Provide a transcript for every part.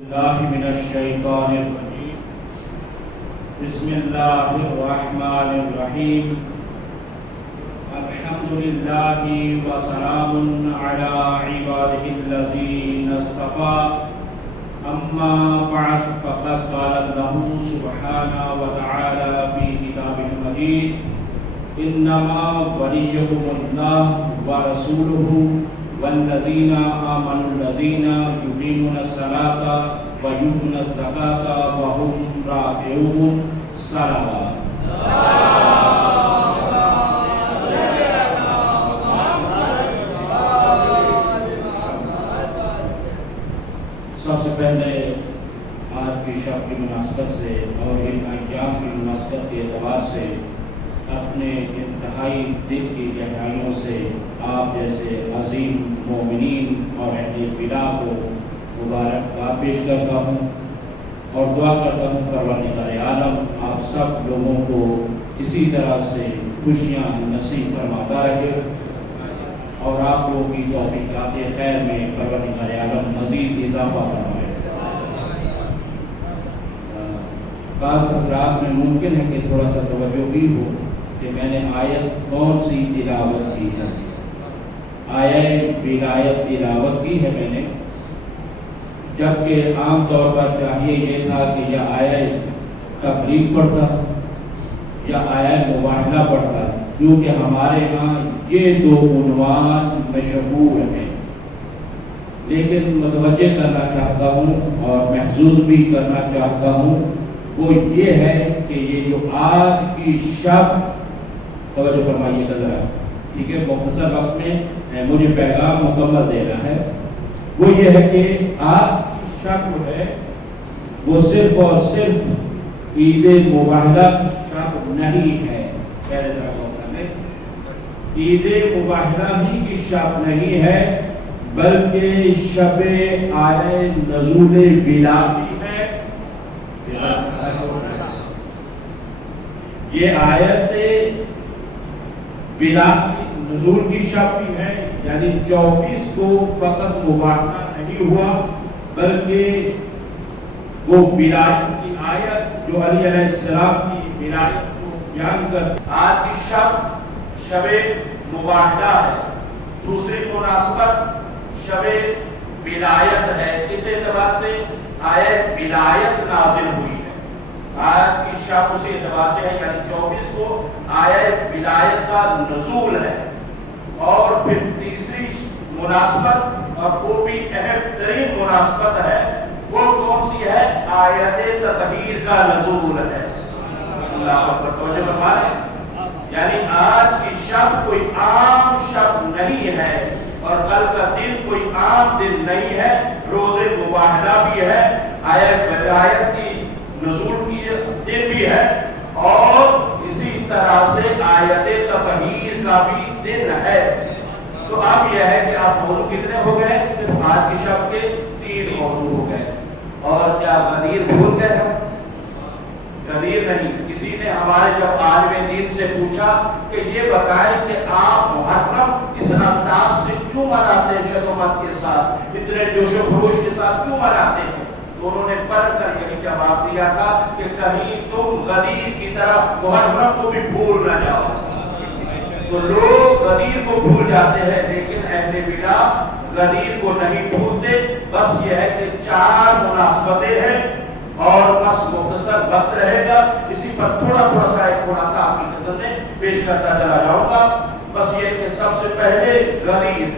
الله من الشيطان الرجيم. بسم الله الرحمن الرحيم. الحمد لله وسلام على عباده الذين اصطفى. أما بعد فقد قال الله سبحانه وتعالى في كتابه المجيد: إنما وليكم الله ورسوله والذين آمنوا الذين يقيمون الصلاة ويؤتون الزكاة وهم راكعون. صلوات. سب سے پہلے آج کی شب کی مناسبت سے اور ان ایام کی مناسبت کے اعتبار سے اپنے انتہائی دل کی گہرائیوں سے آپ جیسے عظیم مومنین اور اہل بلا کو مبارکباد پیش کرتا ہوں اور دعا کرتا ہوں پروردگار عالم آپ سب لوگوں کو اسی طرح سے خوشیاں نصیب فرماتا رہے اور آپ لوگوں کی توفیقات خیر میں پروردگار عالم مزید اضافہ فرمائے۔ بعض حضرات میں ممکن ہے کہ تھوڑا سا توجہ بھی ہو کہ میں نے آیت کون سی تلاوت کی ہے۔ آیت ولایت تلاوت کی ہے میں نے، جبکہ عام طور پر چاہیے یہ تھا کہ یا آیت تبلیغ پڑھتا یا آیت مباہلہ پڑھتا، کیونکہ ہمارے ہاں یہ دو عنوان مشہور ہیں۔ لیکن متوجہ کرنا چاہتا ہوں اور محظوظ بھی کرنا چاہتا ہوں وہ یہ ہے کہ یہ جو آج کی شب، توجہ فرمائیے گا ذرا، ٹھیک ہے، مختصر وقت میں مجھے پیغام مکمل دینا ہے، وہ یہ ہے کہ آج کی شب جو ہے وہ صرف اور صرف عید مباہلہ کی شب نہیں ہے۔ پہلے ذرا غور کر لیں، عید مباہلہ ہی کی شب نہیں ہے بلکہ شب آیت نزول ولا بھی ہے۔ یہ آیت ولا نزول کی شب بھی ہے، یعنی 24 کو فقط مباہلہ نہیں ہوا بلکہ وہ ولایت کی آیت جو علی علیہ السلام کی ولایت کو بیان کر آج کی شب شب مباہلہ ہے۔ دوسری مناسبت شب ولایت ہے، اس اعتبار سے آیت ولایت نازل ہوئی ہے۔ آیت کی شب اسی اعتبار سے ہے، یعنی 24 کو آیت ولایت کا نزول ہے۔ اور پھر تیسری مناسبت اور وہ بھی اہم ترین مناسبت ہے، وہ کون سی ہے؟ آیت تطہیر کا نزول ہے۔ اللہ اکبر، توجہ فرمائیں، یعنی آج کی شب کوئی عام شب نہیں ہے اور کل کا دن کوئی عام دن نہیں ہے، روز مباہلہ بھی ہے، آیت ولایت کی نزول کی دن بھی ہے اور اسی طرح سے آیت تطہیر کا بھی دن ہے۔ تو اب یہ ہے کہ آپ موضوع کتنے ہو گئے؟ صرف آج کی شب کے 3 موضوع ہو گئے۔ اور کیا غدیر بھول گئے ہم؟ غدیر نہیں۔ کسی نے ہمارے جب عالم دین سے پوچھا کہ یہ بتائیں کہ آپ محرم اس انداز سے کیوں مناتے ہیں، شدومت کے ساتھ، اتنے جوش و خروش کے ساتھ کیوں مناتے ہیں؟ تو انہوں نے پڑھ کر یہی جواب دیا تھا کہ کہیں تم غدیر کی طرح محرم کو بھی بھول نہ جاؤ۔ تو لوگ غدیر کو بھول جاتے ہیں لیکن اہل بلا غدیر کو نہیں بھولتے۔ بس یہ ہے کہ 4 مناسبتیں ہیں اور بس مختصر وقت رہے گا، اسی پر تھوڑا سا ایک خلاصہ آپ کی خدمت میں پیش کرتا چلا جاؤں گا۔ بس یہ کہ سب سے پہلے غدیر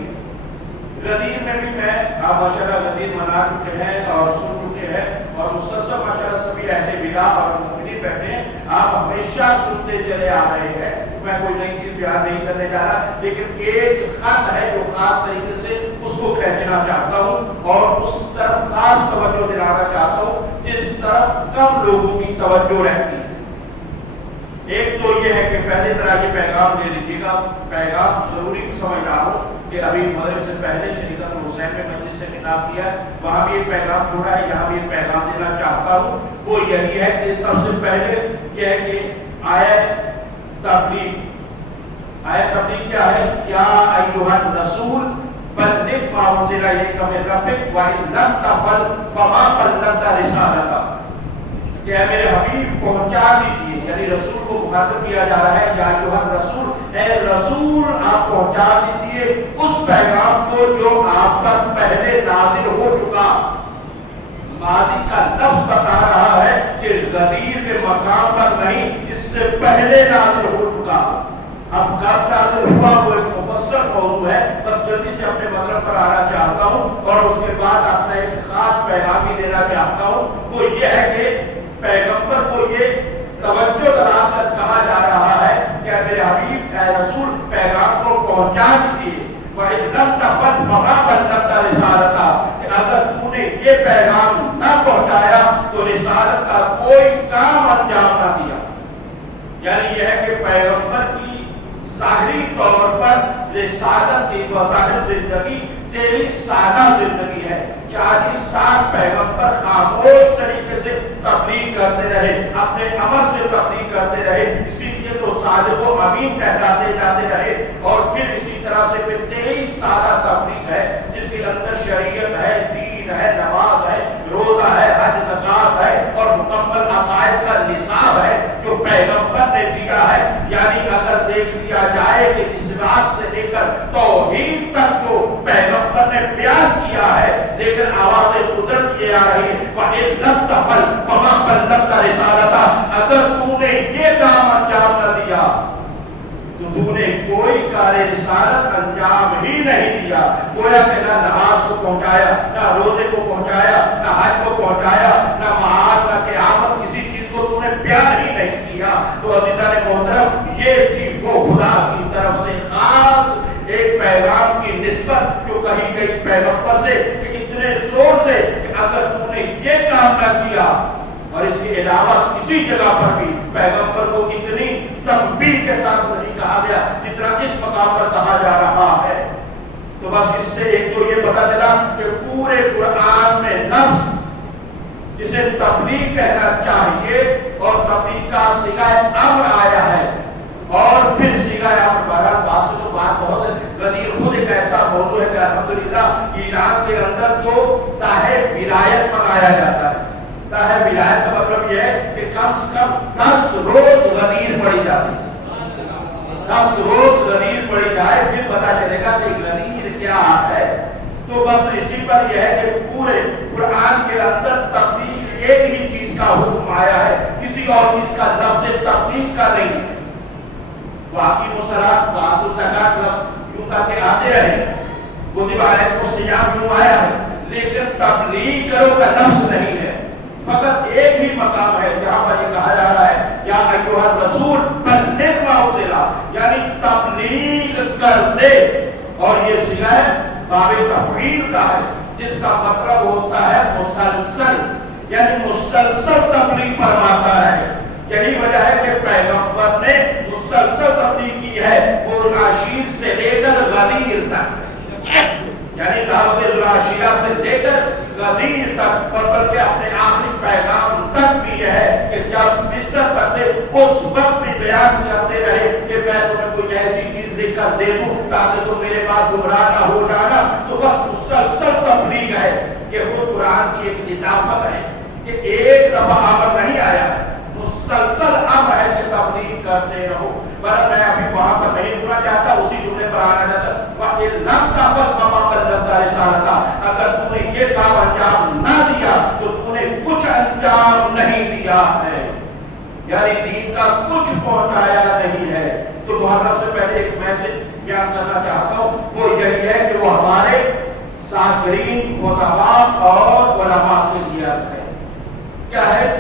میں بھی میں آپ ماشاءاللہ غدیر منا چکے ہیں اور سن چکے ہیں اور مسلسل ماشاءاللہ سبھی اہل بلا اور مومنین بیٹھے ہیں، آپ ہمیشہ سنتے چلے آ رہے ہیں۔ میں کوئی نئی چیز بیان نہیں کرنے جا رہا، لیکن ایک خط ہے جو خاص طریقے سے اس کو کھینچنا چاہتا ہوں اور اس طرف خاص توجہ دلانا چاہتا ہوں جس طرف کم لوگوں کی توجہ رہتی ہے۔ ایک تو یہ ہے کہ پہلے ذرا یہ پیغام دے دیجیے گا، پیغام ضروری سمجھ رہا ہوں کہ ابھی مغرب سے پہلے شریعت الحسین میں مجلس سے خطاب کیا ہے، وہاں بھی ایک پیغام چھوڑا ہے، یہاں بھی ایک پیغام دینا چاہتا ہوں۔ وہ یہی ہے کہ سب سے پہلے یہ ہے کہ آیت تبلیغ کیا ہے؟ یا ایھا الرسول بلغ ما انزل الیک من ربک وان لم تفعل فما کہ اے میرے حبیب پہنچا دیجئے، یعنی رسول کو مخاطب کیا جا رہا ہے، یا ایھا الرسول، اے رسول آپ پہنچا دیجئے اس پیغام کو جو آپ پر پہلے نازل ہو چکا۔ ماضی کا لفظ بتا رہا ہے کہ غدیر کے مقام پر نہیں، اس سے پہلے نازل ہو چکا۔ اب کب نازل ہوا وہ ایک مفصل موضوع ہے، بس جلدی سے اپنے مطلب پر آنا چاہتا ہوں اور اس کے بعد اپنا ایک خاص پیغام بھی دینا چاہتا ہوں۔ وہ یہ ہے کہ پیغمبر کو یہ توجہ دلا کر کہا جا رہا ہے کہ میرے حبیب اے رسول پیغام کو پہنچا دیجیے۔ وَإِن لَمْ تَفْعَلْ فَمَا بَلَّغْتَ رِسَالَتَهُ، کہ اگر تو نے یہ پیغام نہ پہنچایا تو رسالت کا کوئی کام انجام نہ دیا۔ یعنی یہ ہے کہ پیغمبر کی ظاہری طور پر رسالت کی بظاہر زندگی تیری سادہ زندگی ہے۔ 40 سال پیغمبر خاموش طریقے سے تبلیغ کرتے رہے، اپنے عمل سے تبلیغ کرتے رہے، اسی لیے تو صادق و امین کہلاتے جاتے رہے۔ اور پھر اسی طرح سے پھر 23 سالہ تبلیغ ہے جس کے اندر شریعت ہے، دین ہے، نماز ہے، روزہ ہے، حج زکات ہے اور مکمل عقائد کا نصاب ہے جو پیغمبر نے دیا ہے۔ یعنی اگر دیکھ لیا جائے کہ اس بات سے لے کر توحید تک جو پیغمبر نے بیان کیا ہے، لیکن آواز قدرت یہ آ رہی ہے فَإِن لَمْ تَفْعَلْ فَمَا بَلَّغْتَ رِسَالَتَهُ، اگر تو نے یہ کام انجام نہ دیا تو تو نے کوئی کار رسالت انجام ہی نہیں دیا۔ گویا کہ نہ نماز کو پہنچایا، نہ روزے کو پہنچایا، نہ حج کو پہنچایا، نہ معاد، نہ قیامت، کسی چیز کو تو نے بیان ہی نہیں کیا۔ تو عزیزان محترم، یہ تھی وہ خدا کی طرف سے خاص ایک پیغام کی نسبت جو کہی گئی پیغمبر سے کہ اتنے زور سے کہ اگر تو نے یہ کام نہ کیا، اور اس کے علاوہ کسی جگہ پر بھی پیغمبر کو اتنی تنبیہ کے ساتھ نہیں کہا گیا جتنا اس مقام پر کہا جا رہا ہے۔ تو بس اس سے ایک تو یہ پتہ چلا کہ پورے قرآن میں لفظ جسے تبلیغ کہنا چاہیے اور تبلیغ کا صیغہ امر آیا ہے، اور پھر صیغہ امر بہرحال واسطے تو بات بہت ہے۔ غدیر خود ایک ایسا موضوع ہے کہ الحمدللہ ایران کے اندر تو تاہے ولایت منایا جاتا ہے۔ تاہے ولایت کا مطلب یہ ہے کہ کم سے کم 10 روز غدیر پڑی جاتی ہے۔ 10 روز غدیر پڑی جائے پھر پتا چلے گا کہ غدیر کیا ہے۔ تو بس اسی پر یہ ہے کہ پورے قرآن کے اندر تبلیغ ایک ہی چیز کا حکم آیا ہے، کسی اور چیز کا لفظ تبلیغ کا نہیں ہے۔ واقعی مسلات وآتوا الزکاۃ لفظ یوں کہتے آتے رہے، کتب علیکم الصیام یوں آیا ہے، لیکن تبلیغ کرو کا لفظ نہیں ہے۔ فقط ایک ہی مقام ہے جہاں پر یہ کہا جا رہا ہے یا ایھا الرسول بلغ ما انزل، یعنی تبلیغ کر دے۔ اور یہ صیغہ باب تفعیل کا ہے جس کا مطلب ہوتا ہے مسلسل، یعنی مسلسل تبلیغ فرماتا ہے۔ یہی وجہ ہے کہ پیغمبر نے مسلسل تبلیغ کی ہے، وہ عشیر سے لے کر غدیر تک، یعنی دعوت ذوالعشیرہ سے لے کر غدیر تک، اور بلکہ اپنے آخری پیغام تک بھی یہ ہے کہ جب بستر پر تھے اس وقت بھی بیان کرتے رہے کہ میں تمہیں کوئی ایسی چیز لکھ کر دے دوں تاکہ تم میرے بعد گمراہ نہ ہو جانا۔ تو بس مسلسل تبلیغ ہے، یہ خود قرآن کی ایک لطافت ہے کہ ایک دفعہ امر نہیں آیا ہے، مسلسل امر ہے کہ تبلیغ کرتے رہو۔ پر میں ابھی وہاں پر نہیں رکنا چاہتا، اسی جملے پر آنا چاہتا وَإِن لَمْ تَفْعَلْ فَمَا بَلَّغْتَ رِسَالَتَهُ، اگر تو نے یہ کام انجام نہ دیا تو تو نے کچھ انجام نہیں دیا ہے، یعنی دین کا کچھ پہنچایا نہیں ہے۔ تو محرم سے پہلے ایک میسج بیان کرنا چاہتا ہوں، وہ یہی ہے کہ وہ ہمارے ساترین خطباء اور علماء کے لیے ہے۔ کیا ہے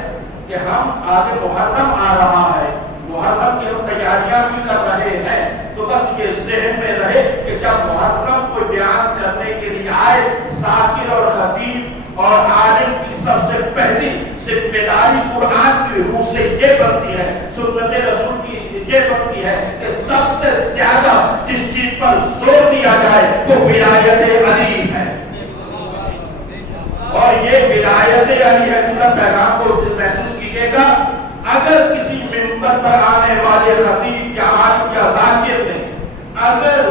کہ ہم آگے محرم آ رہا ہے، محرم کی ہم تیاریاں بھی کر رہے ہیں، تو بس یہ ذہن میں رہے کہ جب محرم کو بیان کرنے کے لیے آئے، ذاکر اور خطیب اور عالم کی سب سے پہلی ذمہ داری قرآن کی روح سے یہ بنتی ہے، سنت رسول کی یہ بنتی ہے کہ سب سے زیادہ جس چیز پر زور دیا جائے وہ ولایت علی ہے، اور یہ ولایت علی ہے۔ پورا پیغام کو محسوس کیجیے گا، اگر کسی منبر پر آنے والے خطیب یا عالم یا ذاکر نے اگر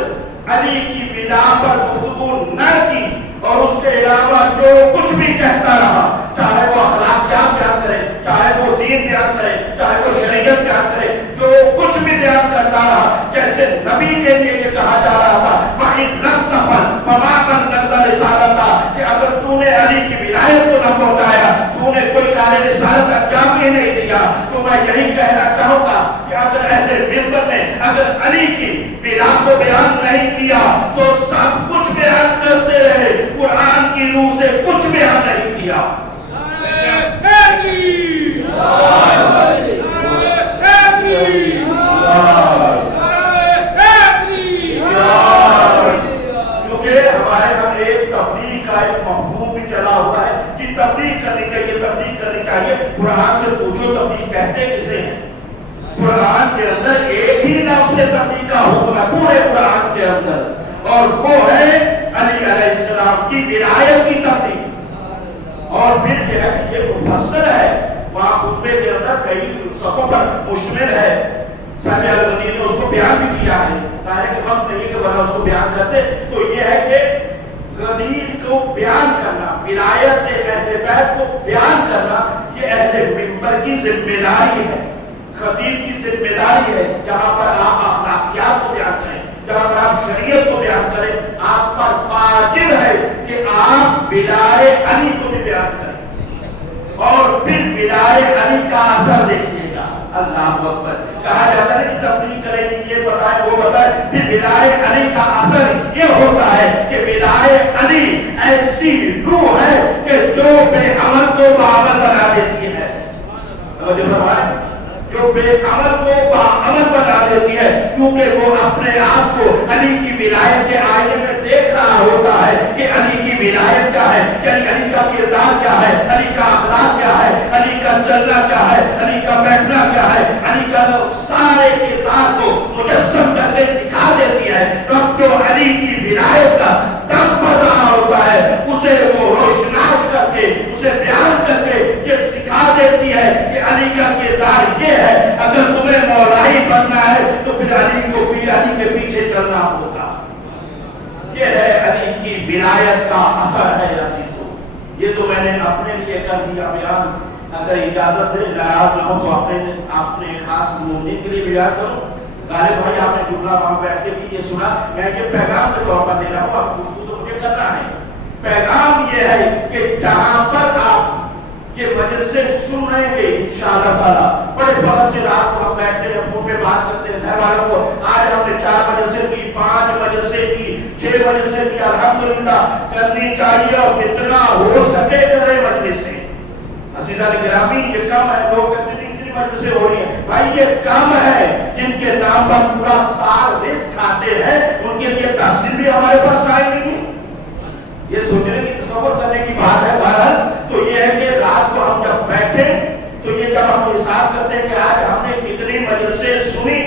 علی کی بنا پر گفتگو نہ کی اور اس کے علاوہ جو کچھ بھی کہتا رہا، چاہے وہ اخلاقیات بیان کرے، چاہے وہ دین بیان کرے، چاہے وہ شریعت بیان کرے، جو کچھ بھی بیان کرتا رہا، جیسے نبی کے لیے یہ کہا جا رہا تھا فَإِن لَمْ تَفْعَلْ فَمَا بَلَّغْتَ رِسَالَتَهُ، کہ اگر تو نے علی کی ولایت کو نہ پہنچایا، تو نے کوئی کار رسالت انجام ہی نہیں دیا، تو میں یہی کہنا چاہوں گا کہ اگر اہل ممبر نے اگر علی کی ولایت کو بیان نہیں کیا تو سب کچھ بیان کرتے رہے، قرآن کی روح سے کچھ بیان نہیں کیا۔ کیونکہ ہمارے یہاں ایک تبلیغ کا ایک مفہوم بھی چلا ہوا ہے کہ تبلیغ کرنی چاہیے، تبلیغ کرنی چاہیے۔ قرآن سے پوچھو تبلیغ کہتے کسے ہیں؟ قرآن کے اندر ایک ہی لفظ تبلیغ کا حکم ہے پورے قرآن کے اندر، اور وہ ہے علی علیہ السلام کی ولایت کی تبلیغ۔ اور پھر یہ ہے کہ یہ مفصل ہے، وہاں خطبے کے اندر کئی صفوں پر مشتمل ہے، صاحب الدین نے اس کو بیان بھی کیا ہے، ظاہر کہ وقت نہیں کہ ورنہ اس کو بیان کرتے۔ تو یہ ہے کہ غدیر کو بیان کرنا، ولایت اہل بیت کو بیان کرنا، یہ اہل منبر کی ذمہ داری ہے، خطیب کی ذمہ داری ہے۔ جہاں پر آپ اخلاقیات کو بیان کریں، جہاں پر آپ شریعت کو بیان کریں، آپ پر واجب ہے کہ آپ ولایہ علی کو بھی بیان کریں، اور پھر ولایہ علی کا اثر دیکھیے گا۔ اللہ اکبر، کہا جاتا ہے کہ تبلیغ کریں گے، یہ بتائیں وہ بتائیں، پھر ولایہ علی کا اثر یہ ہوتا ہے کہ ولایہ علی ایسی روح ہے کہ جو بے عمل کو باعمل بنا دیتی ہے، جو بے عمل کو باعمل بنا دیتی ہے، کیونکہ وہ اپنے آپ کو علی کی ولایت کے آئینے میں دیکھ رہا ہوتا ہے کہ علی کی ولایت کیا ہے، یعنی علی کا کردار کیا ہے، علی کا اخلاق کیا ہے، علی کا چلنا کیا ہے، علی کا بیٹھنا کیا ہے، علی کا سارے کردار کو مجسم کر کے دکھا دیتی ہے۔ تب جو علی کی ولایت کا تب پڑھ رہا ہوتا ہے، اسے وہ روشناس کر کے، اسے بیان کر کے یہ سکھا دیتی ہے کہ علی کا کردار یہ ہے، اگر تمہیں مولائی بننا ہے تو پھر علی کو بھی علی کے پیچھے چلنا ہوگا۔ یہ ہے علی کی ولایت کا اثر ہے عزیزو۔ یہ تو میں نے اپنے لیے کر دیا بیان، اگر اجازت دے ناراض نہ ہو تو اپنے خاص مومنین کے لیے بیان کروں۔ غالب بھائی آپ نے جملہ وہاں بیٹھ کے بھی یہ سنا، میں یہ پیغام کے طور پر دے رہا ہوں، آپ گفتگو تو مجھے کرنا ہے۔ پیغام یہ ہے کہ جہاں پر آپ یہ مجلسیں سن رہے ہیں انشاءاللہ تعالیٰ، بڑے فخر سے رات کو ہم بیٹھتے ہیں، فون پہ بات کرتے ہیں گھر والوں کو، آج ہم نے 4 مجلسیں کی، 5 مجلسیں کی، 6 مجلسیں کی، الحمدللہ کرنی چاہیے، اور جتنا ہو سکے کرے مجلسیں۔ عزیزان گرامی، یہ کم ہے، لوگ کہتے ہیں اتنی مجلسیں ہو رہی ہیں، بھائی یہ کم ہے، جن کے نام پر پورا سال رزق کھاتے ہیں ان کے لیے تحصیل بھی ہمارے پاس ٹائم نہیں ہے۔ یہ سوچنے کی، تصور کرنے کی بات ہے۔ بہرحال تو یہ ہے کہ رات کو ہم جب بیٹھے تو یہ جب ہم حساب کرتے ہیں کہ آج ہم نے کتنی مجلسیں سنی،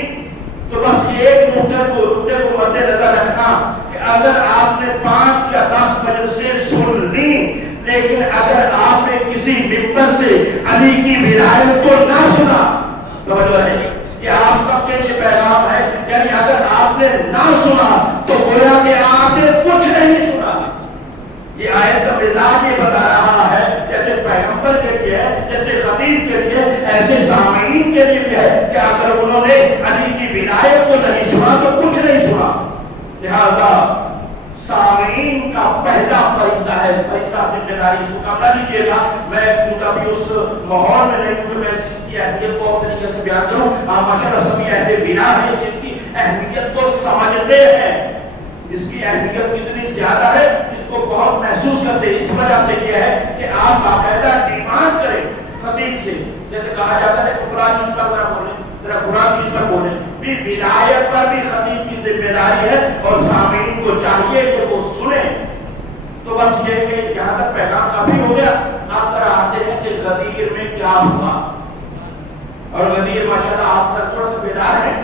تو بس ایک نقطے کو مد نظر رکھنا کہ اگر آپ نے 5 یا 10 مجلسیں سن لی، لیکن اگر آپ نے کسی ممبر سے علی کی ولایت کو نہ سنا، توجہ ہے کہ آپ سب کے لیے پیغام ہے، یعنی اگر آپ نے نہ سنا تو گویا کہ آپ نے کچھ نہیں سنا۔ یہ آیت کا مزاج یہ بتا رہا ہے، جیسے پیغمبر کے لیے ہے، جیسے خطیب کے لیے، ایسے سامعین کے لیے بھی ہے کہ اگر انہوں نے علی کی ولایت کو نہیں سنا تو کچھ نہیں سنا۔ لہذا سامعین کا پہلا فریضہ ہے، فریضہ ذمہ داری، اس کو کم نہ لیجیے گا۔ میں کبھی اس ماحول میں نہیں ہوں کہ میں اس چیز کی اہمیت کو اور طریقے سے بیان کروں۔ آپ ماشاءاللہ سبھی اہل بنا ہیں جن کی اہمیت کو سمجھتے ہیں، اس کی اہمیت کتنی زیادہ ہے اس کو بہت محسوس کرتے ہیں۔ اس وجہ سے یہ ہے کہ آپ باقاعدہ ڈیمانڈ کریں خطیب سے، جیسے کہا جاتا ہے کہ فلاں چیز پر ذرا بولیں، ذرا فلاں چیز پر بولیں، بھی ولایت پر بھی خطیب کی ذمہ داری ہے، اور سامعین کو چاہیے کہ وہ سنیں۔ تو بس یہ کہ یہاں تک پیغام کافی ہو گیا۔ آپ ذرا آتے ہیں کہ غدیر میں کیا ہوا، اور غدیر ماشاءاللہ آپ سر تھوڑا سا بیدار ہیں۔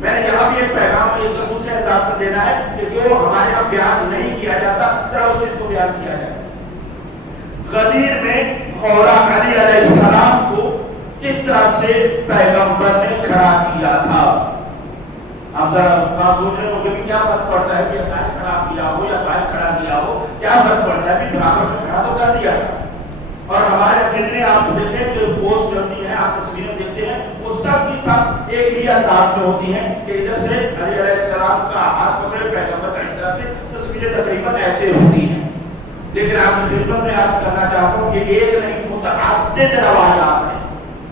میں نے یہاں بھی ایک پیغام ایک دوسرے انداز میں دینا ہے کہ جو ہمارے یہاں بیان نہیں کیا جاتا، ذرا اس چیز کو بیان کیا جائے۔ غدیر میں مولا علی علیہ السلام کو کس طرح سے پیغمبر نے کھڑا کیا تھا؟ آپ ذرا بات سوچ رہے ہو کہ کیا فرق پڑتا ہے کہ دائیں کھڑا کیا ہو یا بائیں کھڑا کیا ہو، کیا فرق پڑتا ہے؟ برابر میں کھڑا تو کر دیا تھا، اور ہمارے جتنے آپ دیکھیں جو پوسٹ ہوتی ہیں آپ تصویریں دیکھتے ہیں وہ سب کی سب ایک ہی انداز میں ہوتی ہیں کہ ادھر سے علی علیہ السلام کا ہاتھ پکڑے پیغمبر کا، اس طرح سے تصویریں تقریباً ایسے ہوتی ہیں. لیکن آپ کی خدمت میں عرض کرنا چاہتا ہوں کہ ایک نہیں متعدد روایات ہیں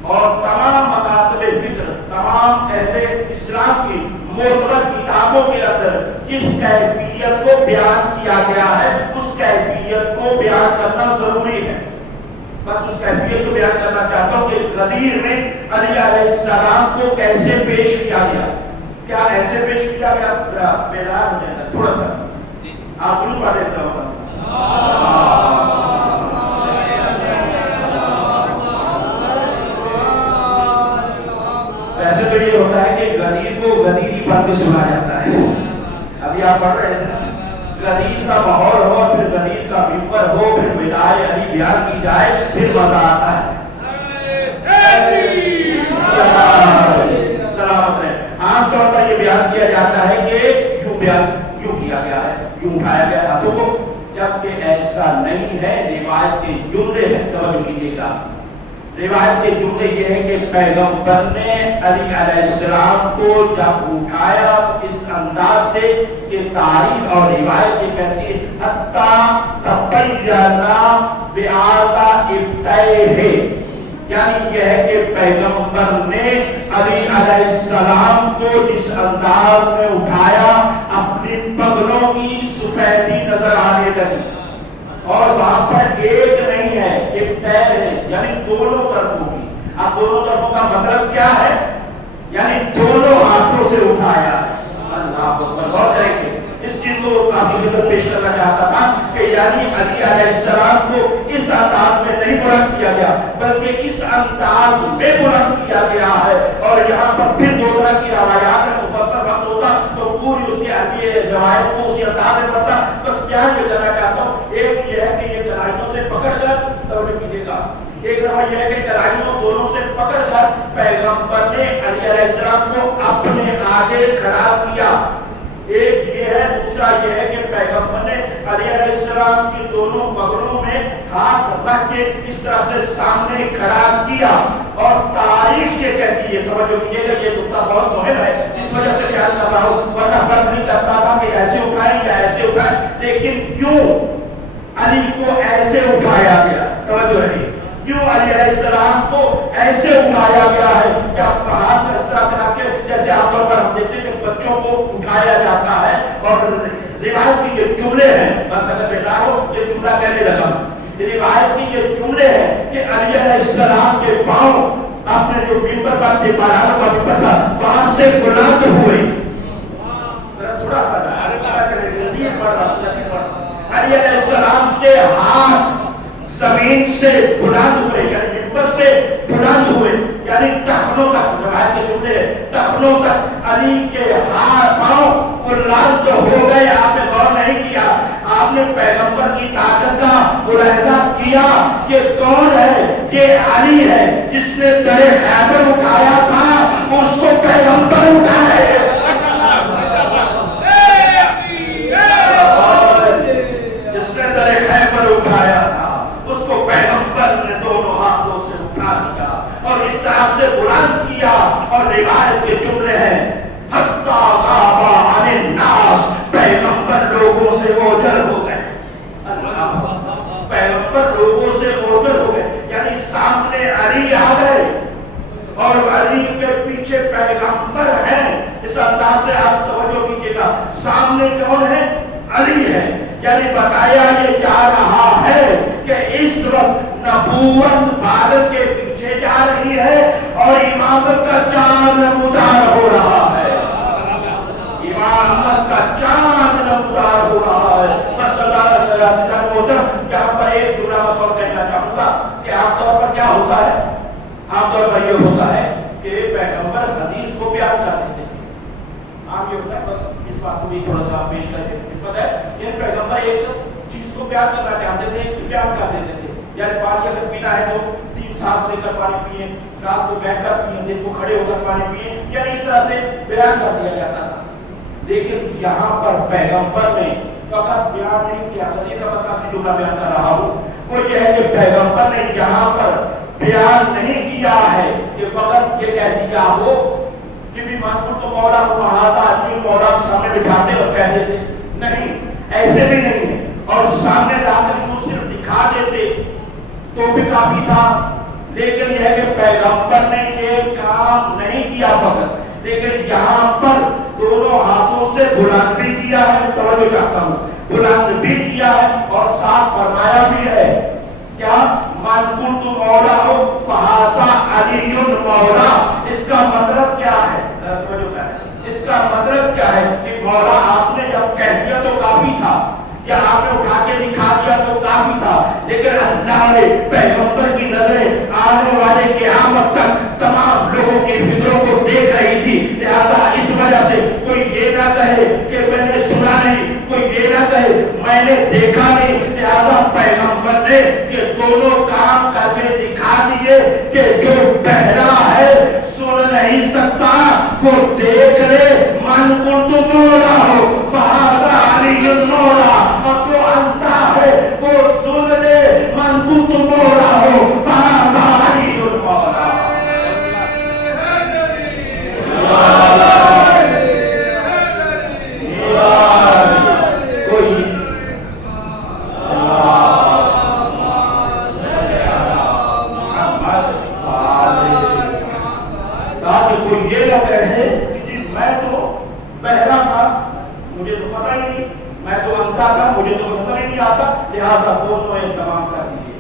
اور تمام مکاتب فکر، تمام اہل اسلام کی معتبر کتابوں کے اندر جس کیفیت کو بیان کیا گیا ہے اس کیفیت کو بیان کرنا ضروری ہے. بس اس کیفیت کو بیان کرنا چاہتا ہوں کہ غدیر میں علی علیہ السلام کو کیسے پیش کیا گیا. کیا ایسے پیش کیا گیا؟ بیدار ہو جائے تھوڑا سا آپ ضرور پڑھ لیتا ہوگا. ویسے تو یہ ہوتا ہے کہ غدیر کو غدیری پڑھ کے سنا جاتا ہے. ابھی آپ پڑھ رہے ہیں غدیر سا ماحول ہو، پھر غدیر کا ممبر ہو، پھر بدائے علی بیان کی جائے، پھر مزہ آتا ہے. سلامت رہے. عام طور پر یہ بیان کیا جاتا ہے کہ یوں کیا گیا ہے، یوں اٹھایا گیا ہاتھوں کو، جبکہ ایسا نہیں ہے. روایت کے جملے ہیں، توجہ کیجیے گا. روایت کے جملے یہ ہے کہ پیغمبر نے علی علیہ السلام کو جب اٹھایا اس انداز سے کہ تاریخ اور روایت یہ کہتی ہے حتی تبینا بآذا ابتیہ، یعنی یہ ہے کہ پیغمبر نے علی علیہ السلام کو جس انداز میں اٹھایا اپنی پگڑوں کی سفیدی نظر آنے لگی. اور وہاں پر ایک نہیں ہے، ایک پیر ہے، یعنی دونوں طرفوں کی. اب دونوں طرفوں کا مطلب کیا ہے؟ یعنی دونوں ہاتھوں سے اٹھایا ہے. اللہ اکبر. غور کریں گے اس چیز کو کافی خدمت پیش کرنا چاہتا تھا کہ یعنی علی علیہ السلام کو اس انداز میں نہیں بلند کیا گیا بلکہ اس انداز میں بلند کیا گیا ہے. اور یہاں پر پھر دو طرح کی روایات میں مفصل وقت ہوتا تو پوری اس کی عربی روایت کو اسی انداز میں پڑھتا. بس کیا یہ کہنا چاہتا ہوں، ایک یہ ہے کہ یہ کلائیوں سے پکڑ کر، توجہ کیجیے گا، ایک روایت یہ ہے کہ کلائیوں دونوں سے پکڑ کر پیغمبر نے علی علیہ السلام کو اپنے آگے کھڑا کیا. ایک یہ ہے. دوسرا یہ ہے کہ پیغمبر نے علی علیہ السلام کی دونوں پگڑوں میں ہاتھ رکھ کے اس طرح سے سامنے کھڑا کیا. اور تاریخ یہ کہتی ہے، توجہ کیجیے گا، یہ نقطہ بہت مہم ہے، اس وجہ سے خیال کر رہا ہوں، ورنہ فرق نہیں کرتا تھا کہ ایسے اٹھائیں یا ایسے اٹھائیں. لیکن کیوں علی کو ایسے اٹھایا گیا؟ توجہ رہی، کیوں علی علیہ السلام کو ایسے اٹھایا گیا ہے کہ آپ کا ہاتھ اس طرح سے رکھ کے، جیسے عام طور پر ہم دیکھتے ہیں کہ بچوں کو اٹھایا جاتا ہے. اور روایت کی یہ جملے ہیں، بس اگر بیٹا ہو یہ جملہ کہنے لگا، روایت کی یہ جملے ہیں کہ علی علیہ السلام کے پاؤں اپنے جو ممبر پر تھے، بارہ کا ممبر تھا، وہاں سے بلند ہوئے. تھوڑا سا علی علیہ السلام کے ہاتھ زمین سے بلند ہوئے، یعنی ممبر سے بلند ہوئے، یعنی ٹخنوں تک. روایت کے جملے ٹخنوں تک علی کے ہاتھ پاؤں بلند ہو گئے. آپ نے غور نہیں کیا، آپ نے پیغمبر کی طاقت کا ملاحظہ کیا کہ کون ہے؟ یہ علی ہے جس نے درے خیبر اٹھایا تھا، اس کو پیغمبر اٹھایا ہے. جس نے درے خیبر اٹھایا تھا اس کو پیغمبر نے دونوں ہاتھوں سے اٹھا دیا اور اس طرح سے بلند کیا. اور روایت کے جملے ہیں حتی غاب عن الناس، پیغمبر لوگوں سے اوجھل ہو گئے. پیغمبر لوگوں سے اوجھل ہو گئے، یعنی سامنے علی آ گئے اور علی کے پیچھے پیغمبر ہیں. اس انداز سے آپ توجہ کیجیے گا، سامنے کون ہے؟ علی ہے. یعنی بتایا یہ جا رہا ہے کہ اس وقت نبوت بالغ کے پیچھے جا رہی ہے اور امامت کا چاند نمودار ہو رہا ہے. امامت کا چاند نمودار ہو رہا ہے. بس یہاں پر ایک جملہ بس اور کہنا چاہوں گا کہ عام طور پر کیا ہوتا ہے؟ عام طور پر یہ ہوتا ہے کہ پیغمبر حدیث کو بیان کر دیتے ہیں. عام یہ ہوتا ہے، بس اس بات کو بھی تھوڑا سا پیش کر کے خدمت ہے کہ پیغمبر ایک چیز کو بیان کرنا چاہتے تھے کہ بیان کر دیتے تھے. یعنی پانی اگر پینا ہے تو 3 سانس لے کر پانی پیئیں، رات کو بیٹھ کر پیئیں، دن کو کھڑے ہو کر پانی پیئیں، یعنی اس طرح سے بیان کر دیا جاتا تھا. لیکن یہاں پر پیغمبر نے فقط بیان نہیں کیا. حدیث کا بس آپ کی جملہ بیان کر رہا ہوں، وہ یہ ہے کہ پیغمبر نے یہاں پر بیان نہیں کیا ہے کہ فقط یہ کہہ دیا ہو کہ بھی مانگو تو مولا فہذا علی مولا سامنے بٹھاتے اور کہہ دیتے، نہیں، ایسے بھی نہیں ہے، اور سامنے لا کر یوں صرف دکھا دیتے تو بھی کافی تھا، لیکن یہ ہے کہ پیغمبر نے یہ کام نہیں کیا فقط، لیکن یہاں پر دونوں ہاتھوں سے بلند بھی کیا ہے، توجہ چاہتا ہوں، بلند بھی کیا ہے اور ساتھ فرمایا بھی ہے کیا من کنت مولا ہو فہذا علی مولا۔ اس کا مطلب کیا ہے؟ اس کا مطلب کیا ہے کہ مولا آپ نے جب کہہ دیا تو کافی تھا، یا آپ نے اٹھا کے دکھا دیا تو کافی تھا، لیکن اللہ نے پیغمبر کی نظریں آنے والے قیامت تک تمام لوگوں کی فکروں کو دیکھ رہی تھی، لہذا اس وجہ سے کوئی یہ نہ کہے کہ میں نے سنا نہیں، کوئی یہ نہ کہے میں نے دیکھا نہیں، لہذا پیغمبر نے کہ دونوں کام کر کے دکھا دیے کہ جو بہرا ہے سن نہیں سکتا وہ دیکھ لے، من کنت مولا ہو فہذا علی مولا، اور جو انتا ہے وہ سن لے، من کنت مولا ہو فہذا علی مولا۔ لہذا دونوں اہتمام کر دیے،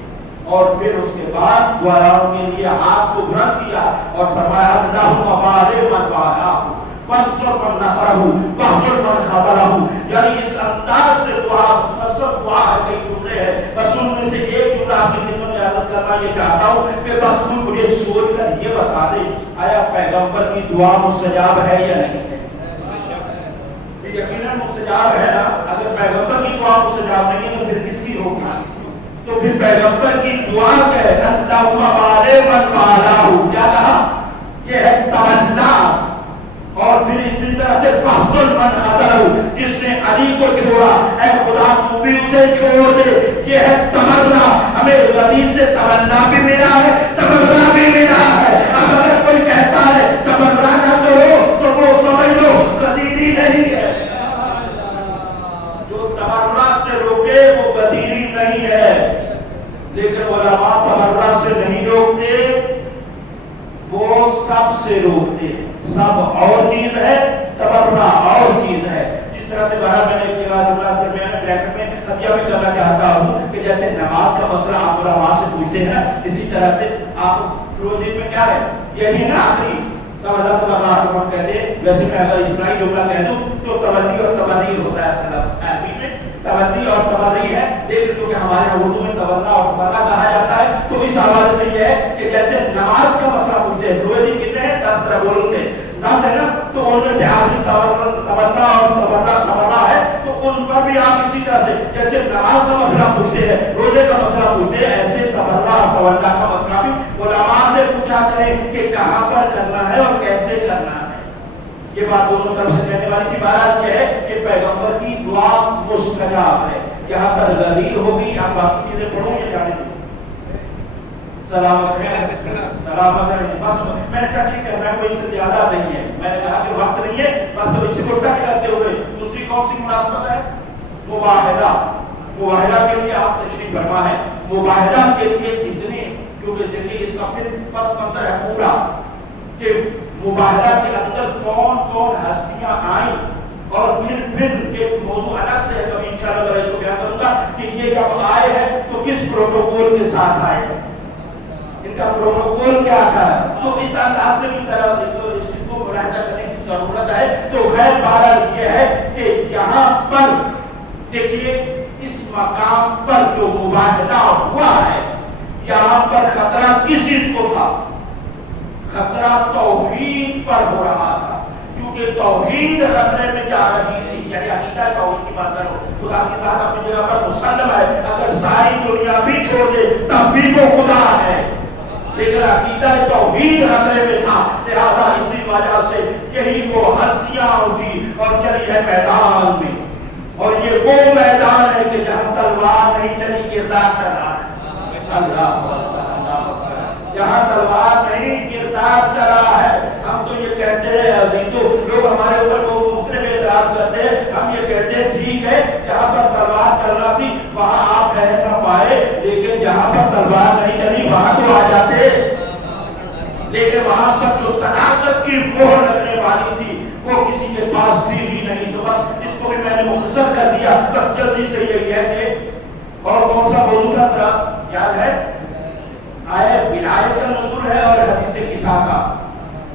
اور پھر اس کے بعد دواروں کے لیے ہاتھ کو بلند کیا اور فرمایا اللہم بارک من والاه وانصر من نصره واخذل من خذله، یعنی اس انداز سے دعا مسلسل دعا ہے، کئی جملے ہیں، بس ان میں سے ایک جملہ آپ کی خدمت میں عرض کرنا یہ چاہتا ہوں کہ بس کوئی مجھے سوچ کر یہ بتا دے آیا پیغمبر کی دعا مستجاب ہے یا نہیں ہے؟ یقیناً مستجاب ہے نا، اگر پیغمبر کی دعا مستجاب نہیں ہے تو پھر کس کی ہوگی؟ تو پھر پیغمبر کی دعا کہ اللہم بارک من والاه، کیا کہا؟ یہ ہے تمنا، اور پھر اسی طرح سے واخذل من خذله، جس نے علی کو چھوڑا اے خدا تو بھی اسے چھوڑ دے، یہ ہے تمنا۔ ہمیں غدیر سے تمنا بھی ملا ہے، تمنا بھی ملا ہے۔ اب اگر کوئی کہتا ہے تمنا نہ کرو تو وہ سمجھ لو غدیری نہیں ہے، تمنا سے روکے وہ غدیری نہیں ہے، لیکن علماء تمنا سے نہیں روکتے، وہ سب سے روکتے ہیں، سب اور چیز ہے، تمنا اور چیز ہے۔ جس طرح سے بارہ میں نے بریکٹ میں تبیہ بھی کرنا چاہتا ہوں کہ جیسے نماز کا مسئلہ آپ علماء سے پوچھتے ہیں، اسی طرح سے آپ فروضی میں کیا ہے یہی نا آخری تمنا تمنا کہتے ہیں، ویسے میں اگر اسلائی جملہ کہہ دوں تو تولی اور تبری ہوتا ہے، اصل عربی میں تولی اور تبری ہے، لیکن کیونکہ ہمارے اردو میں تمنا اور تمنا کہا جاتا ہے تو اس حوالے سے یہ ہے کہ جیسے نماز کا مسئلہ پوچھتے ہیں، فروضی کتنے ہیں؟ 10 طرح بولوں گے 10 ہے نا، تو ان میں سے آخری تمنا اور تمنا ہے، تو ان پر بھی آپ اسی طرح سے جیسے نماز کا مسئلہ پوچھتے ہیں، روزے کا مسئلہ پوچھتے ہیں، ایسے تمنا اور تمنا کا مسئلہ بھی علماء سے پوچھا کریں کہ کہاں پر کرنا ہے اور کیسے کرنا ہے۔ یہ بات دونوں طرف سے کہنے والی کی بات یہ ہے کہ پیغمبر کی دعا مستجاب ہے۔ یہاں پر غدیر ہوگی، آپ باقی چیزیں پڑھوں یا جانے دیں؟ سلامت رہیں، بس میں نے کہا ٹھیک ہے، میں کوئی سے زیادہ نہیں ہے، میں نے کہا کہ وقت نہیں ہے، بس اسی کو ٹچ کرتے ہوئے دوسری کون سی مناسبت ہے؟ مباہدہ۔ مباہدہ کے لیے آپ تشریف فرما ہے، مباہدہ کے لیے اتنے، کیونکہ دیکھیے اس کا پھر پس منظر ہے پورا کہ مباہدہ کے اندر کون کون ہستیاں آئیں، اور پھر ایک موضوع الگ سے ہے، کبھی انشاءاللہ میں اس کو بیان کروں گا کہ یہ جب آئے ہیں تو کس پروٹوکول کے ساتھ آئے ہیں، ان کا پروٹوکول کیا تھا، تو اس انداز سے بھی طرح اس کو ملاحظہ کرنے کی ضرورت ہے۔ تو غیر بہرحال یہ ہے کہ یہاں پر دیکھیے اس مقام پر جو مباہدہ ہوا ہے، یہاں پر خطرہ کس چیز کو تھا؟ خطرہ توحید پر ہو رہا تھا، کیونکہ توحید خطرے میں جا رہی تھی، یعنی عقیدہ توحید کی بات کرو، خدا کے ساتھ اپنی جگہ پر مسلم ہے، اگر ساری دنیا بھی چھوڑ دے تب بھی وہ خدا ہے، لیکن عقیدہ توحید خطرے میں تھا، لہذا اسی وجہ سے یہی وہ ہستیاں ہوتی اور چلی ہے میدان میں، اور یہ وہ میدان ہے کہ جہاں تلوار نہیں چلی، کردار چلا ہے۔ اللہ جہاں تلوار نہیں کردار چلا ہے. ہم تو یہ کہتے ہیں عزیزو، لوگ ہمارے اوپر کو مختلف اعتراض کرتے ہیں، ہم یہ کہتے ہیں ٹھیک ہے جہاں پر تلوار چلنا تھی وہاں آپ رہ نہ پائے، لیکن جہاں پر تلوار نہیں چلی وہاں تو آ جاتے. لیکن وہاں پر جو صداقت کی مہر لگنے والی تھی وہ کسی کے پاس تھی ہی نہیں. تو بس اس کو بھی میں نے مختصر کر دیا. بس جلدی سے یہی ہے کہ اور کون سا موضوع تھا ذرا یاد ہے؟ آئے ولایت کا نزول ہے اور حدیث قصہ کا.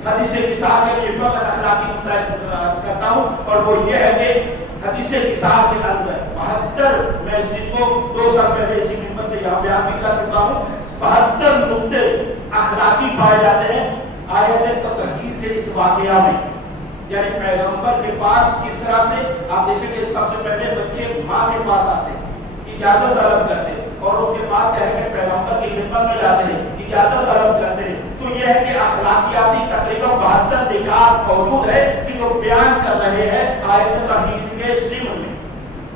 حدیث قصہ کے لیے فقط اخلاقی مطالعہ کرتا ہوں اور وہ یہ ہے کہ حدیث قصہ کے اندر 72 میں اس چیز کو 2 سال پہلے اسی منبر سے یہاں بیان بھی کر چکا ہوں. 72 نقطے اخلاقی پائے جاتے ہیں آیت تطہیر کے اس واقعہ میں. یعنی پیغمبر کے پاس کس طرح سے آپ دیکھیں کہ سب سے پہلے بچے ماں کے پاس آتے ہیں، اجازت طلب کرتے ہیں اور اس کے بعد کہہ کے پیغمبر کی خدمت میں جاتے ہیں، اجازت طلب کرتے ہیں. تو یہ ہے کہ اخلاقیاتی تقریباً 72 نکات موجود ہے کہ جو بیان کر رہے ہیں آیت تطہیر کے ضمن میں.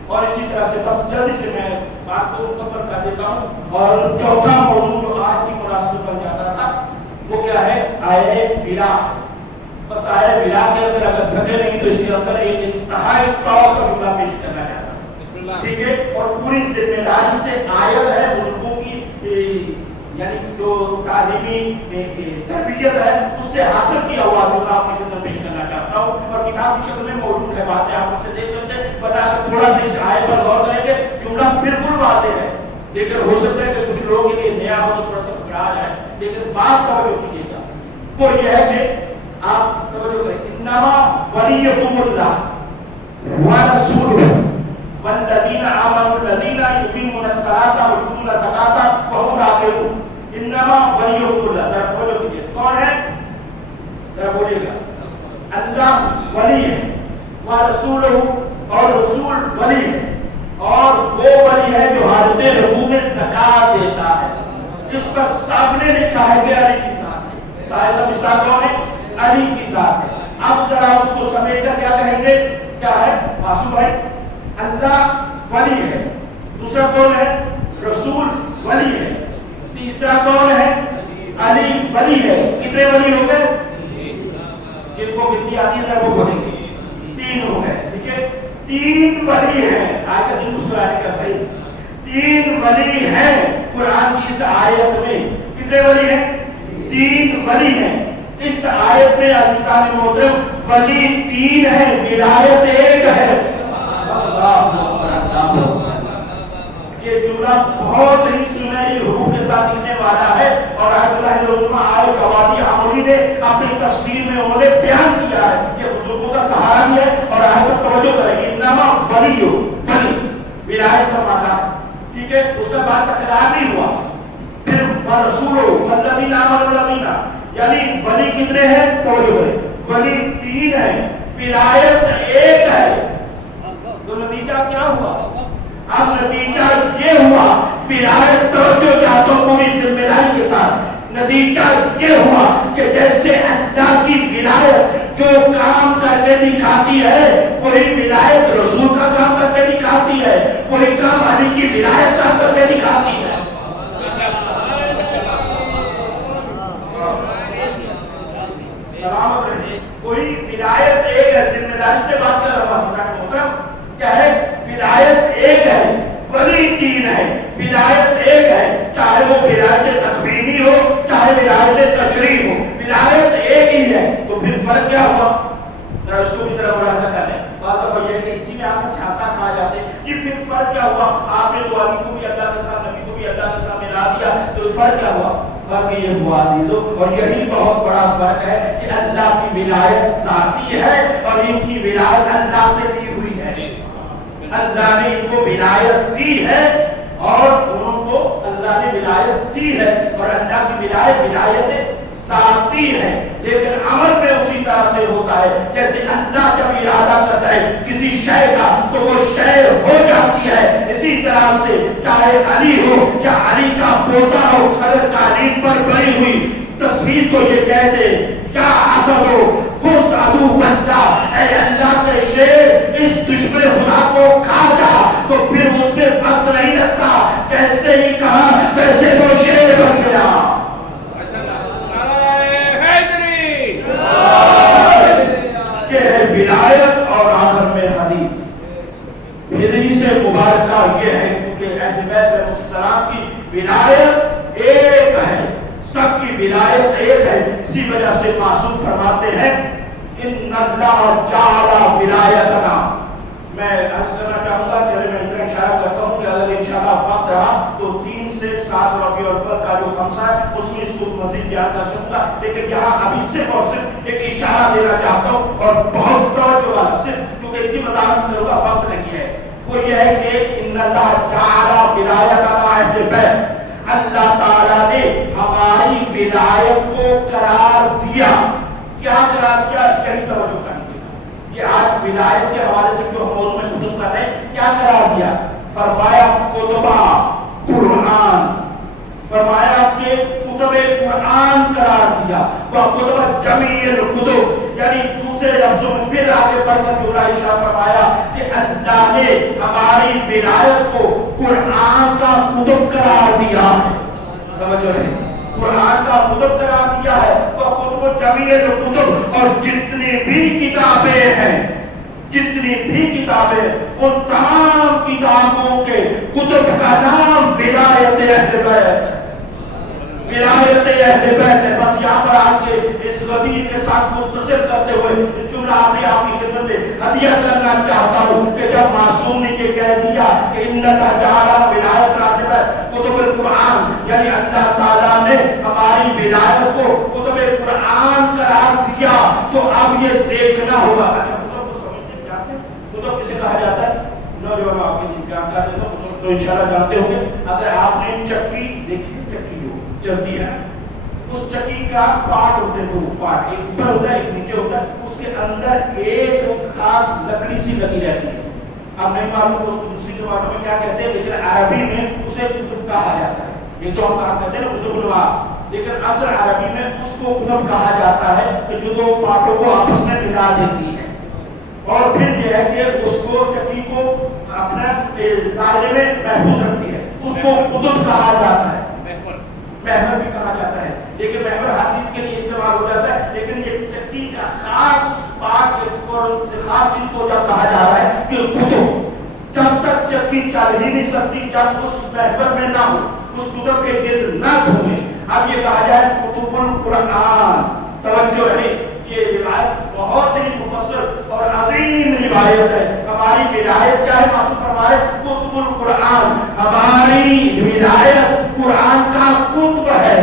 اور اسی طرح سے بس جلدی سے میں بات کو مکمل کر دیتا ہوں. اور چوتھا موضوع جو آج کی مناسبت بن جاتا تھا وہ کیا ہے؟ آئے ولا. بس آئے ولا کے اندر اگر تھکے نہیں تو اس کے اندر ایک انتہائی چوک کا جملہ پیش کرنا چاہتا ہوں، ٹھیک ہے؟ اور پوری ذمہ داری سے آیت ہے بزرگوں کی، یعنی جو تعلیمی تربیت ہے اس سے حاصل کیا ہوا جملہ آپ کی خدمت پیش کرنا چاہتا ہوں. اور کتاب کی شکل میں موجود ہے، باتیں آپ اسے دیکھ سکتے ہیں. بتا کر تھوڑا سا اس آیت پر غور کریں گے. جملہ بالکل واضح ہے لیکن ہو سکتا ہے کہ کچھ لوگوں کے لیے نیا ہو تو تھوڑا سا گھبرا جائے، لیکن بات توجہ کیجیے گا. وہ یہ ہے کہ آپ توجہ کریں. انما ولیکم اللہ ورسولہ والذین آمنوا الذین یقیمون الصلاۃ ویؤتون الزکاۃ وهم راکعون. انما ولیکم اللہ. ذرا توجہ کیجیے، کون ہے؟ ذرا بولیے گا. اللہ ولی ہے ورسولہ اور رسول ولی ہے اور وہ ولی ہے جو حالت رکوع میں زکات دیتا ہے. اس پر سامنے لکھا ہے کہ علی کی ذات ہے. صاحب مشتاق کون ہے؟ علی کی ذات ہے. اب ذرا اس کو سمیٹ کر کیا کہیں گے؟ کیا ہے معصوم بھائی؟ اللہ ولی ہے. دوسرا کون ہے؟ رسول ولی ہے. تیسرا کون ہے؟ علی ولی ہے. کتنے ولی ہو گئے؟ جن کو کتنی آتی ہے وہ بولیں گے 3 ہو گئے. ٹھیک ہے، 3 ولی ہیں. آج کا دن مسکرانے کا بھائی 3 ولی ہیں قرآن کی اس آیت میں. کتنے ولی ہیں؟ 3 ولی ہیں اس آیت میں. عزیزان محترم ولی 3 ہے، ولایت 1 ہے. یہ جملہ بہت ہی سنہری حروف کے ساتھ لکھنے والا ہے اور آیت اللہ العظمہ آیت قواتی عمری نے اپنی تفسیر میں انہوں نے بیان کیا ہے. یہ بزرگوں کا سہارا بھی ہے اور آیت پر توجہ کریں. انما ولی ولایت کا معنی ہے. ٹھیک ہے، اس کا بعد تکرار نہیں ہوا. پھر ورسولہ والذین آمنوا الذین، یعنی ولی کتنے ہیں؟ توجہ کریں. ولی 3 ہے، ولایت 1 ہے. تو نتیجہ کیا ہوا؟ اب نتیجہ یہ ہوا، ولایت توجہ چاہتا ہوں پوری ذمہ داری کے ساتھ. نتیجہ یہ ہوا کہ جیسے اللہ کی ولایت جو کام کر کے دکھاتی ہے وہی ولایت رسول کا کام کر کے دکھاتی ہے، وہی کام علی کی ولایت کا کر کے دکھاتی ہے. سلامت رہے. کوئی ولایت 1 ہے. ذمہ داری سے بات کر رہا ہوں. کیا ہے؟ ولایت 1 ہے، ولی 3 ہے. ولایت 1 ہے، چاہے وہ ولایت تکوینی ہو چاہے ولایت تشریع ہو، ولایت 1 ہی ہے. تو پھر فرق کیا ہوا؟ ذرا اس کو بھی ذرا ملاحظہ کر لیں. بات اب یہ ہے کہ اسی میں آپ کو جھانسا کھا جاتے ہیں کہ پھر فرق کیا ہوا؟ آپ نے تو علی کو بھی اللہ کے ساتھ، نبی کو بھی اللہ کے ساتھ ملا دیا. تو فرق کیا ہوا؟ فرق یہ ہوا عزیزو، اور یہی بہت بڑا فرق ہے کہ اللہ کی ولایت ذاتی ہے اور ان کی ولایت اللہ سے دی ہوئی ہے. اللہ نے ان کو ولایت دی ہے اور انہوں کو اللہ نے ولایت دی ہے اور اللہ کی ولایت ذاتی ہے. لیکن عمل میں اسی طرح سے ہوتا ہے جیسے اللہ جب ارادہ کرتا ہے کسی شے کا تو وہ شے ہو جاتی ہے. اسی طرح سے چاہے علی ہو یا علی کا پوتا ہو، اگر قالین پر بنی ہوئی تصویر کو یہ کہہ دے کیا اثر ہو خود عدو بنتا، اے اللہ کے شیر اس دشمن خدا کو کھا جا، تو پھر اس میں فرق نہیں لگتا. کیسے ہی کہا ویسے وہ شیر بن گیا. ولایت ایک ہے. اسی وجہ سے معصوم فرماتے ہیں ان اللہ جعل ولایتنا. میں عرض کرنا چاہوں گا کہ میں اتنا اشارہ کرتا ہوں کہ اگر انشاءاللہ وقت رہا تو 3 سے 7 ربیع الاول کا جو خمسہ ہے اس میں اس کو مزید بیان کر سکوں گا، لیکن یہاں ابھی صرف اور صرف ایک اشارہ دینا چاہتا ہوں اور بہت توجہ والا صرف، کیونکہ اس کی وضاحت کروں گا وقت نہیں ہے. وہ یہ ہے کہ ان اللہ جعل ولایتنا اہل بیت. اللہ تعالیٰ نے ہماری ولایت کو قرار دیا. کیا قرار دیا؟ یہی توجہ کریں گے کہ آج ولایت کے حوالے سے جو ہم موضوع میں گفتگو کر رہے ہیں کیا قرار دیا؟ فرمایا کتبہ قرآن، فرمایا کہ کتب قرآن قرار دیا. وہ کتب جمیع الکتب، یعنی دوسرے لفظوں میں پھر آگے بڑھ کر جو ارشاد فرمایا کہ اللہ نے ہماری ولایت کو قرآن کا کتب قرار دیا ہے. سمجھو رہے قرآن کا کتب قرار دیا ہے. وہ کتب جمیع الکتب، اور جتنی بھی کتابیں ہیں، جتنی بھی کتابیں، ان تمام کتابوں کے کتب کا نام ولایت اہل بیت، ولایت اہل بیت ہے. بس یہاں پر آ کے اس غدیر کے ساتھ متصل کرتے ہوئے جملہ آپ کی خدمت میں ہدیہ کرنا چاہتا ہوں کہ جب معصوم نے یہ کہہ دیا کہ ان اللہ جعل ولایت اہل بیت کتب القرآن، یعنی اللہ تعالیٰ نے ہماری ولایت کو کتب قرآن قرار دیا، تو اب یہ دیکھنا ہوگا. اچھا کتب کو سمجھتے جانتے ہیں کتب کسے کہا جاتا ہے؟ نوجوان آپ کے لیے بیان کر دیتا ہوں تو انشاءاللہ جانتے ہوں گے. اگر آپ نے چکی دیکھی، چکی جو چلتی ہے، اس چکی کا پارٹ ہوتے ہیں، دو پارٹ، ایک اوپر ہوتا ہے ایک نیچے ہوتا ہے، اس کے اندر ایک خاص لکڑی سی لگی رہتی ہے. اب نہیں معلوم اس کو دوسری زبانوں میں کیا کہتے ہیں، لیکن عربی میں اسے کتب کہا جاتا ہے. یہ تو ہم کہا کہتے ہیں نا کتب الوحی، لیکن اصل عربی میں اس کو کتب کہا جاتا ہے کہ جو دو پارٹوں کو آپس میں ملا دیتی ہے. اور پھر یہ ہے کہ اس کو چکی کو اپنا دائرے میں محفوظ رکھتی ہے، اس کو کتب کہا جاتا ہے. محور بھی کہا جاتا ہے، لیکن محور ہر چیز کے لیے استعمال ہو جاتا ہے. لیکن یہ چکی کا خاص اس بات اور اس خاص چیز کو جب کہا جا رہا ہے کہ کتب، جب تک چکی چل ہی نہیں سکتی جب اس محور میں نہ ہو، اس کتب کے گرد نہ گھومے. اب یہ کہا جائے کتب القرآن. توجہ ہے کہ روایت بہت ہی مفصل اور عظیم روایت ہے. ہماری ولایت کیا ہے؟ معصوم فرمائے کتب القرآن، ہماری ولایت قرآن کا کتب ہے.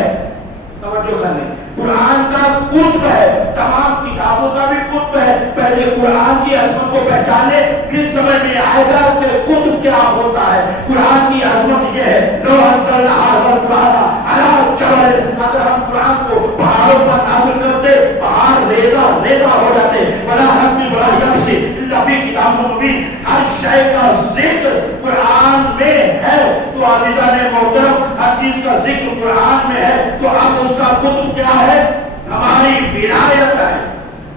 توجہ کر لیں، قرآن کا کتب ہے، تمام کتابوں کا بھی کتب ہے. پہلے قرآن کی عظمت کو پہچانے پھر سمجھ میں آئے گا کہ کتب کیا ہوتا ہے. قرآن کی عظمت یہ ہے لو انزلنا ھذا القرآن علی جبل، اگر ہم قرآن کو پہاڑوں پر نازل کرتے پہاڑ ریزہ ریزہ ہو جاتے. ولا ربی ولا یبسی الا فی کتاب مبین، ہر شے کا ذکر قرآن میں ہے. تو عزیزان محترم ہر چیز کا ذکر قرآن میں ہے، تو اب اس کا کتب کیا ہے؟ ہماری ولایت ہے.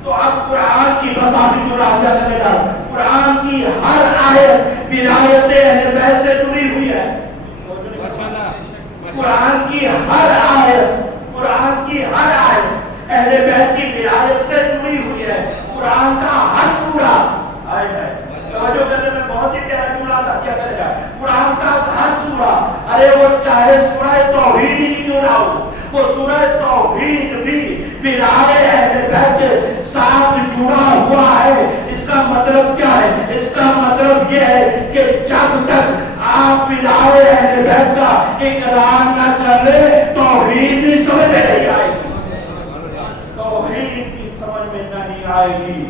تو اب قرآن کی بساطی جو راجہ کرنے جا رہا ہے، قرآن کی ہر آیت ولایت اہل بیت سے جڑی ہوئی ہے. قرآن کی ہر آیت، قرآن کی ہر آیت اہل بیت کی ولایت سے جڑی ہوئی ہے. قرآن کا ہر سورہ، توجہ کرنے میں بہت ہی پیارا جملہ تھا، کیا کرے گا قرآن کا ہر سورہ، ارے وہ چاہے سورہ توحید ہی کیوں نہ ہو، وہ سورہ توحید بھی ولایت اہل بیت کے ساتھ جڑا ہوا ہے. اس کا مطلب کیا ہے؟ اس کا مطلب یہ ہے کہ جب تک آپ ولایت اہل بیت کا اقرار نہ کر لیں توحید بھی سمجھ میں نہیں آئے گی، توحید کی سمجھ میں نہیں آئے گی.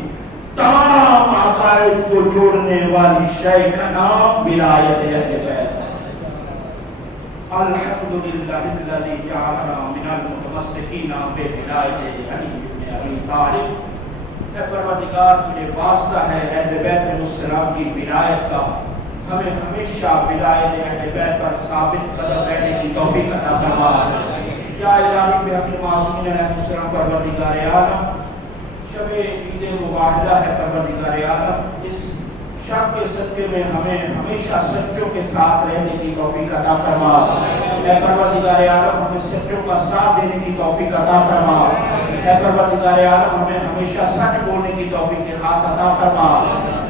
تمام عقائد کو جوڑنے والی شے کا نام ولایت اہل بیت. الحمدللہ الذی جعلنا من المتمسکین بولایت علی بن ابی طالب. اے پروردگار تجھے واسطہ ہے اہل بیت علیہ السلام کی ولایت کا، ہمیں ہمیشہ ولایت اہل بیت پر ثابت قدم رہنے کی توفیق عطا فرما. یا الہی بحق معصومین علیہ السلام پروردگار عالم، شب عید مباہدہ ہے پروردگار عالم، اس شب کے صدقے میں ہمیں ہمیشہ سچوں کے ساتھ رہنے کی توفیق عطا فرما. اے پروردگار عالم ہمیں سچوں کا ساتھ دینے کی توفیق عطا فرما. اے پروردگار عالم ہمیں ہمیشہ سچ بولنے کی توفیق خاص عطا فرما.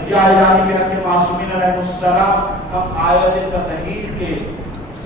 یا الہی بحق معصومین علیہ السلام، ہم آیت تطہیر کے